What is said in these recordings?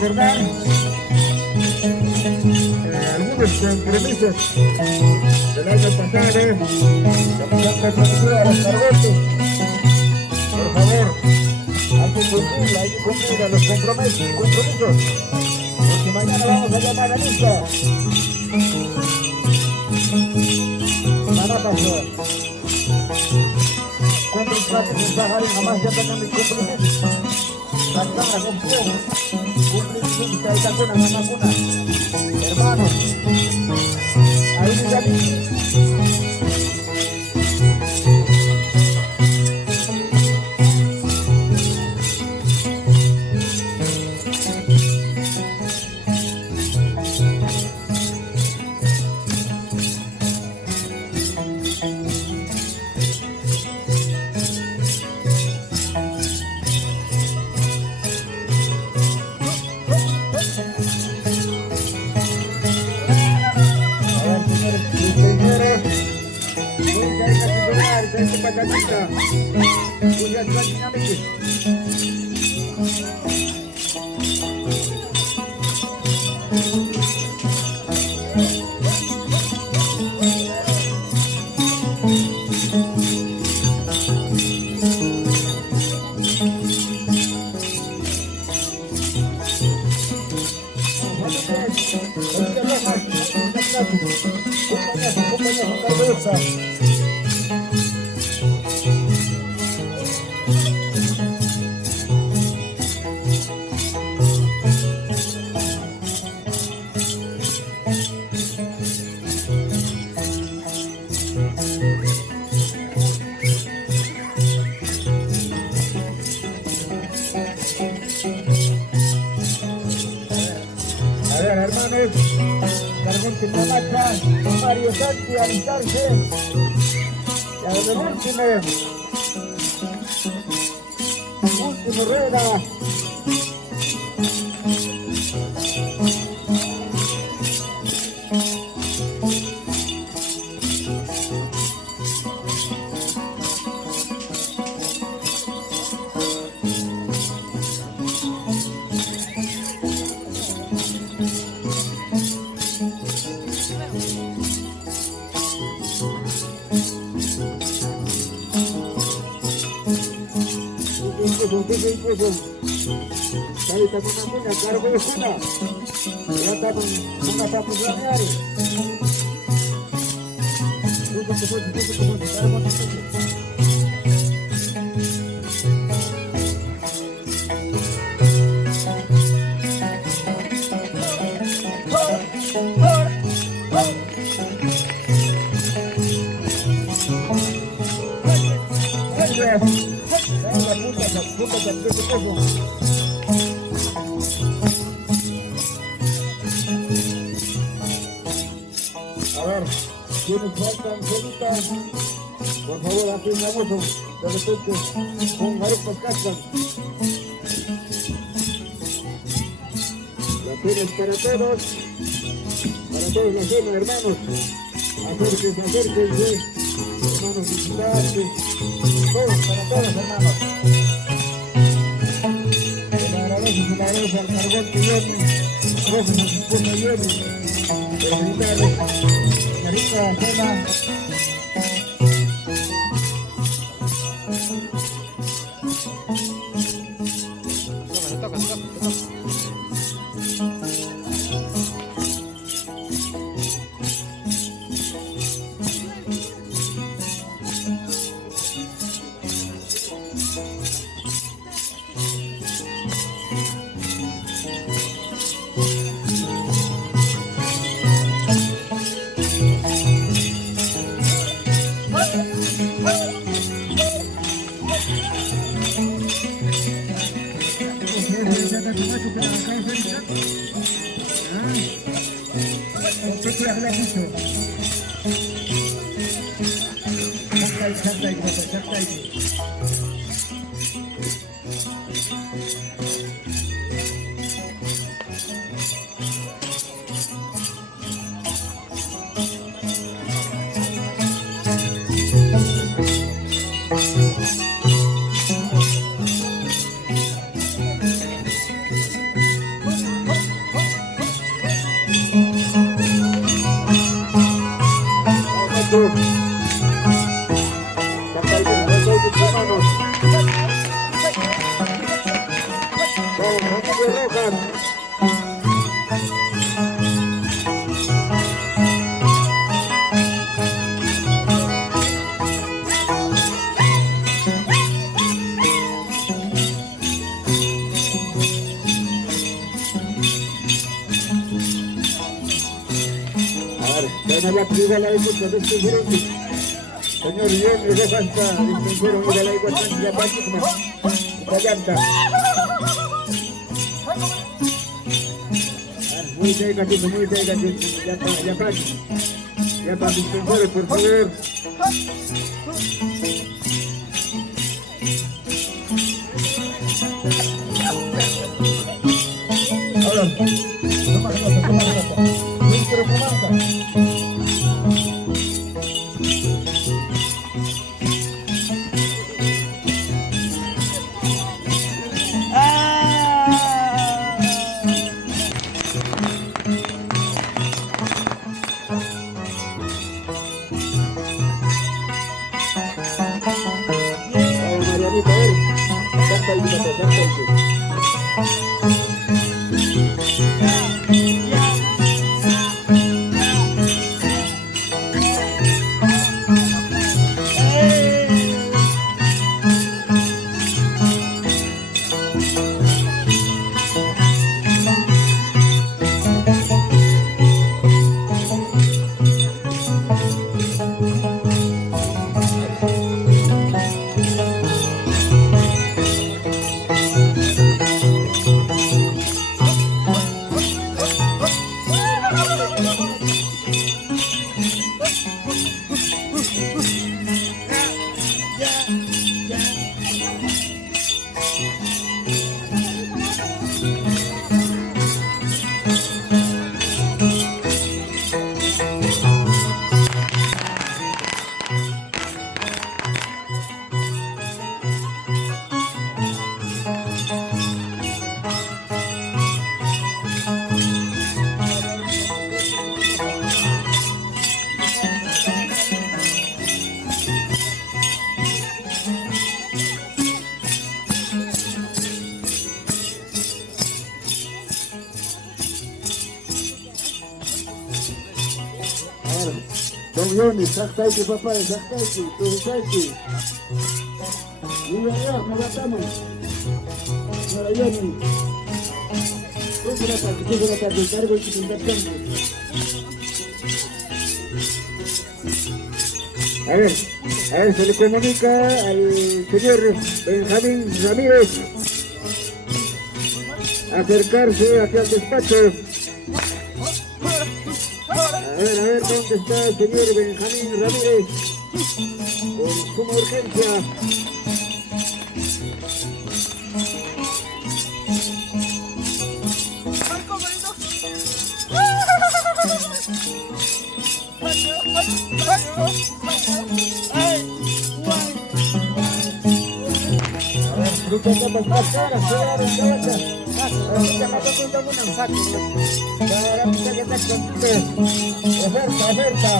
Recordar algunos compromisos del año pasado, la Santa Comunidad de los Carbotos. Por favor, hay que cumplir a los compromisos, porque mañana vamos a llamar a lista. Mañana pasó. Cuando el plato de Sahara jamás ya tengan mis compromisos. La cara con fuego, cumplir la cuna, la cuna. Hermanos, ahí ya Mario Santi a alistarse y a la última rueda. A ver, quienes faltan solita, por favor, aquí en la moto, de repente, con garopas cascan. La pena es para todos la cena, hermanos. Acérquense, hermanos visitantes, todos, para todos, hermanos. Se le agradece al carbón que viene, gracias a su esposa Jenny, por brindarles una rica cena Señor, bien, esa falta, dispensero, mira la igual, ya pasa como la llanta. Muy cerca, chico, muy cerca, ya pasa, ya pasa, dispensero, por favor. Ahora, toma la nota, muy pero comanda. Don Johnny, saktaiki papá, saktaiki, tu saktaiki. Mira ya, magatamos. Mira Johnny. Tú por la tarde, cargo y tu intercambio. A ver, se le comunica al señor Benjamín Ramírez acercarse hacia el despacho. A ver, ¿dónde está el señor Benjamín Ramírez? Con suma urgencia. Lucha con las caras, oferta.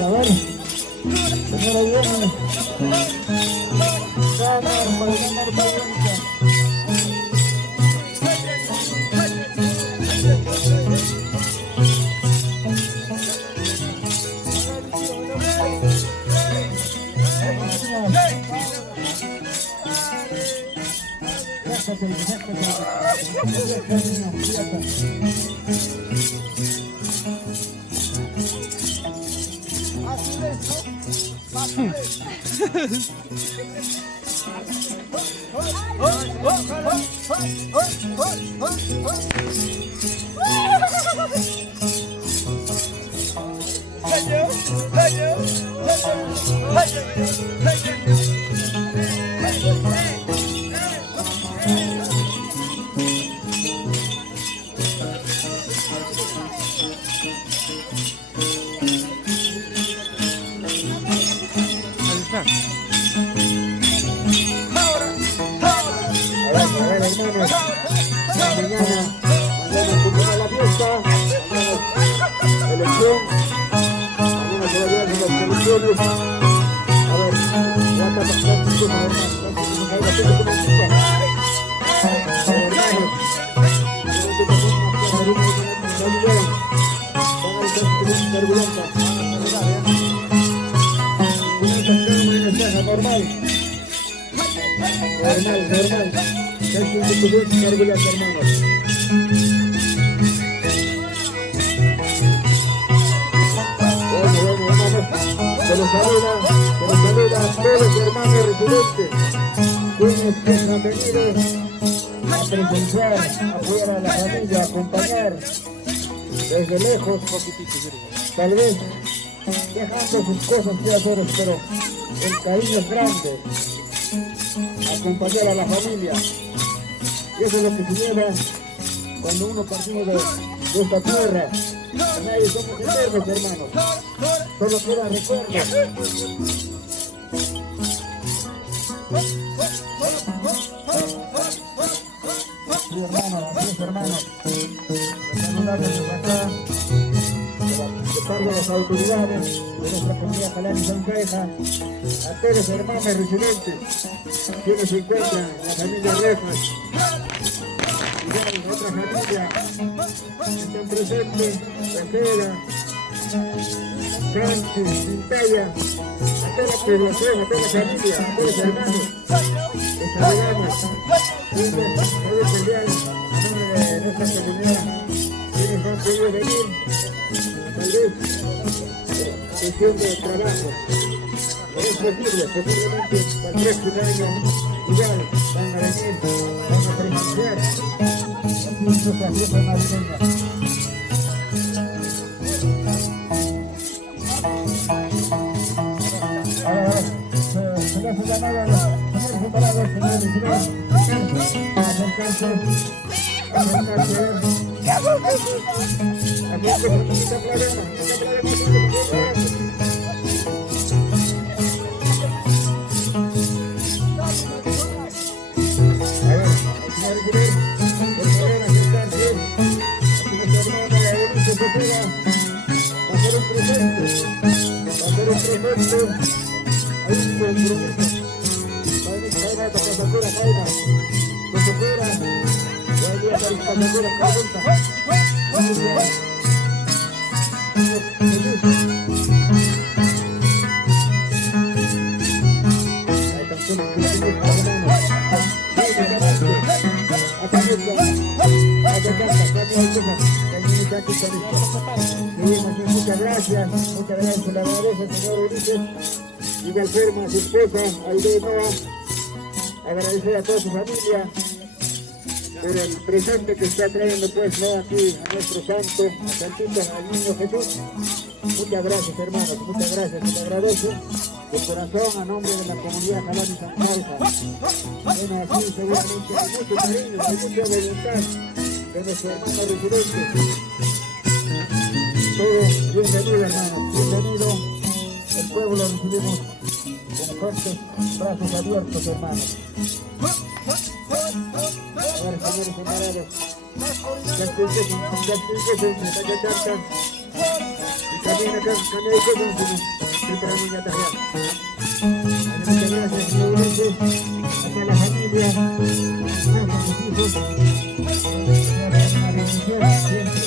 a ver. Señora Jenny. Ganar, para ganar, para afuera a la familia, acompañar desde lejos, tal vez dejando sus cosas que hacer, pero el cariño es grande, acompañar a la familia, y eso es lo que se lleva cuando uno partimos de esta tierra. Nadie somos eternos, hermanos, solo queda recuerdos. Sí, hermanos, saludarles desde acá, de parte de las autoridades de nuestra comunidad Jalani Sancaija, a todos los hermanos residentes, quienes se encuentran en la familia Rejas, y otra familia, están presentes, Cajera, Sánchez, Pintaya, a toda la población, a toda la familia, a todos los hermanos, les saludamos. Hoy especial a nombre de nuestra comunidad, quienes han podido venir, tal vez, cuestión de trabajo. No es posible, posiblemente para el próximo año igual van a venir, van a presenciar aquí nuestra fiesta navideña. Ahora, se le hace llamada a los señores separados, señores Muchas gracias, le agradezco al señor Ulises y Galfermo, a su esposa, Aide Noa, agradecer a toda su familia por el presente que está trayendo pues no aquí a nuestro santo, a Santito, al niño Jesús. Muchas gracias hermanos, muchas gracias, les agradezco de corazón a nombre de la comunidad Jalani Sancaija. Ven aquí seguramente con mucho cariño, con mucha voluntad de nuestro hermano residente. Todo bienvenido hermanos, bienvenido, el pueblo lo recibimos con fuertes brazos abiertos hermanos. A ver señores separados, ya estoy que se me está que viene acá, cambia de cosas, estoy para mi gata ya. Muchas gracias, señor Ulises, acá la familia, a sus hijos, una bendición siempre.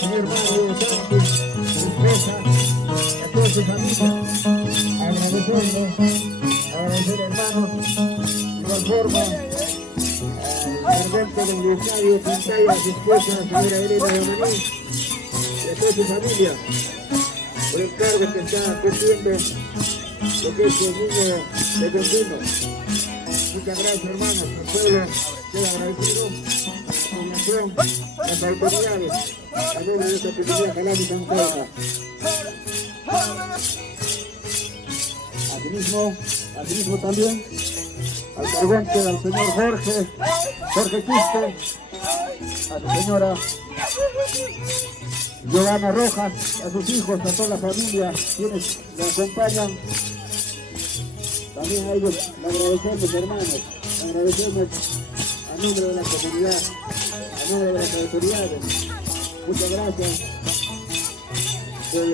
Señor Mario Santos, su esposa, a toda su familia, agradecer hermanos, de igual forma, al servente del estadio Pantalla, a su esposa, la señora Elena de Maní, y a toda su familia, por el cargo que está cumpliendo lo que es el niño de Contino. Muchas gracias, hermanos, el pueblo queda agradecido, la población, las autoridades, a nombre de esta pequeña Calami San Carlos. Asimismo también al cargante, al señor Jorge Quispe, a su señora Giovanna Rojas, a sus hijos, a toda la familia, quienes le acompañan. También a ellos le agradecemos, hermanos, le agradecemos a nombre de la comunidad, a nombre de las autoridades. Muchas gracias por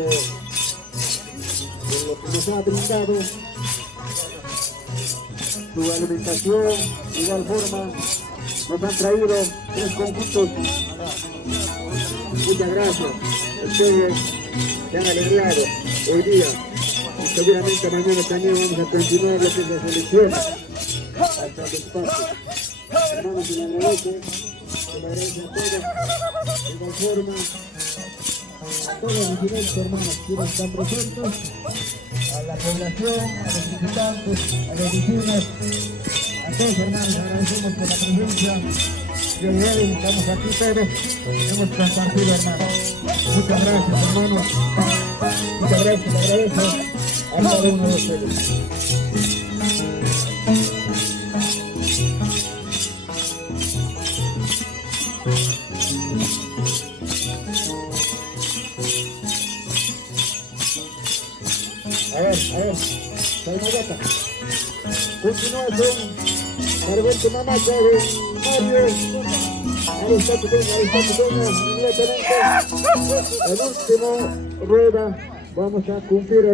lo que nos ha brindado, su alimentación. De igual forma nos han traído 3 conjuntos. Muchas gracias, ustedes se han alegrado hoy día. Y seguramente mañana también vamos a continuar lo que es la selección hasta el espacio. Hermanos, se le agradece a todos. De igual forma, a todos los residentes, hermanos, quienes están presentes, a la población, a los visitantes, a los vecinos, a todos, hermanos, agradecemos por la presencia. Y hoy estamos aquí todos, hemos compartido, hermanos. Muchas gracias, hermanos. Muchas gracias, agradezco a cada uno de ustedes. A ver, Sainagata. Continúa con Carvente Mamaca de Mario. Ahí está pequeño, inmediatamente. El último rueda, vamos a cumplir.